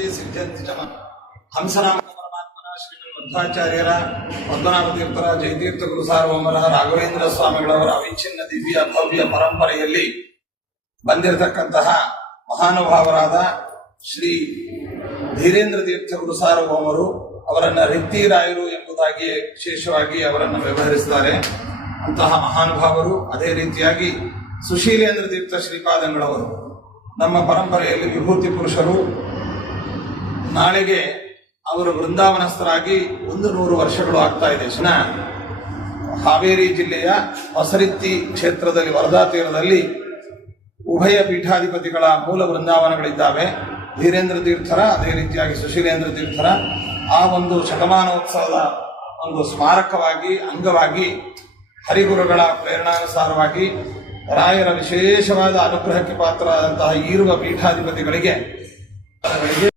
ಸಿದ್ಧೇ ಸಿದ್ಧಂತಿ ಚ ಹಂಸನಾಮ ಪರಮಾತ್ಮನ ಶ್ರೀ ಮಧ್ವಾಚಾರ್ಯರ ಪದ್ಮನಾಭ ತೀರ್ಥರ ಜಯತೀರ್ಥ ಗುರು ಸಾರ್ವಭೌಮರ ರಾಘವೇಂದ್ರ ಸ್ವಾಮಿಗಳವರ ಅವಿಚ್ಛಿನ್ನ ದಿವ್ಯ ಭವ್ಯ ಪರಂಪರೆಯಲ್ಲಿ ಬಂದಿರತಕ್ಕಂತಹ ಮಹಾನುಭಾವರಾದ ಶ್ರೀ ಧೀರೇಂದ್ರ ತೀರ್ಥ ಗುರು ಸಾರ್ವಭೌಮರು ಅವರನ್ನ ರಿಕ್ತಿರಾಯರು ಎಂಬುದಾಗಿ ವಿಶೇಷವಾಗಿ ಅವರನ್ನು ವ್ಯವಹರಿಸಿದ್ದಾರೆ. ಅಂತಹ ಮಹಾನುಭಾವರು ಅದೇ ರೀತಿಯಾಗಿ ಸುಶೀಲೇಂದ್ರ ತೀರ್ಥ ಶ್ರೀಪಾದಂಗಳವರು ನಮ್ಮ ಪರಂಪರೆಯಲ್ಲಿ ವಿಭೂತಿ ಪುರುಷರು. ನಾಳೆಗೆ ಅವರು ವೃಂದಾವನಸ್ಥರಾಗಿ 100 ವರ್ಷಗಳು ಆಗ್ತಾ ಇದೆ. ಹಾವೇರಿ ಜಿಲ್ಲೆಯ ಹೊಸರಿತ್ತಿ ಕ್ಷೇತ್ರದಲ್ಲಿ ವರದಾ ತೀರದಲ್ಲಿ ಉಭಯ ಪೀಠಾಧಿಪತಿಗಳ ಮೂಲ ವೃಂದಾವನಗಳಿದ್ದಾವೆ. ಧೀರೇಂದ್ರ ತೀರ್ಥರ ಅದೇ ರೀತಿಯಾಗಿ ಸುಶೀಲೇಂದ್ರ ತೀರ್ಥರ ಆ ಒಂದು ಶತಮಾನೋತ್ಸವದ ಒಂದು ಸ್ಮಾರಕವಾಗಿ ಅಂಗವಾಗಿ ಹರಿಗುರುಗಳ ಪ್ರೇರಣಾನುಸಾರವಾಗಿ ರಾಯರ ವಿಶೇಷವಾದ ಅನುಗ್ರಹಕ್ಕೆ ಪಾತ್ರರಾದಂತಹ ಈರುವ ಪೀಠಾಧಿಪತಿಗಳಿಗೆ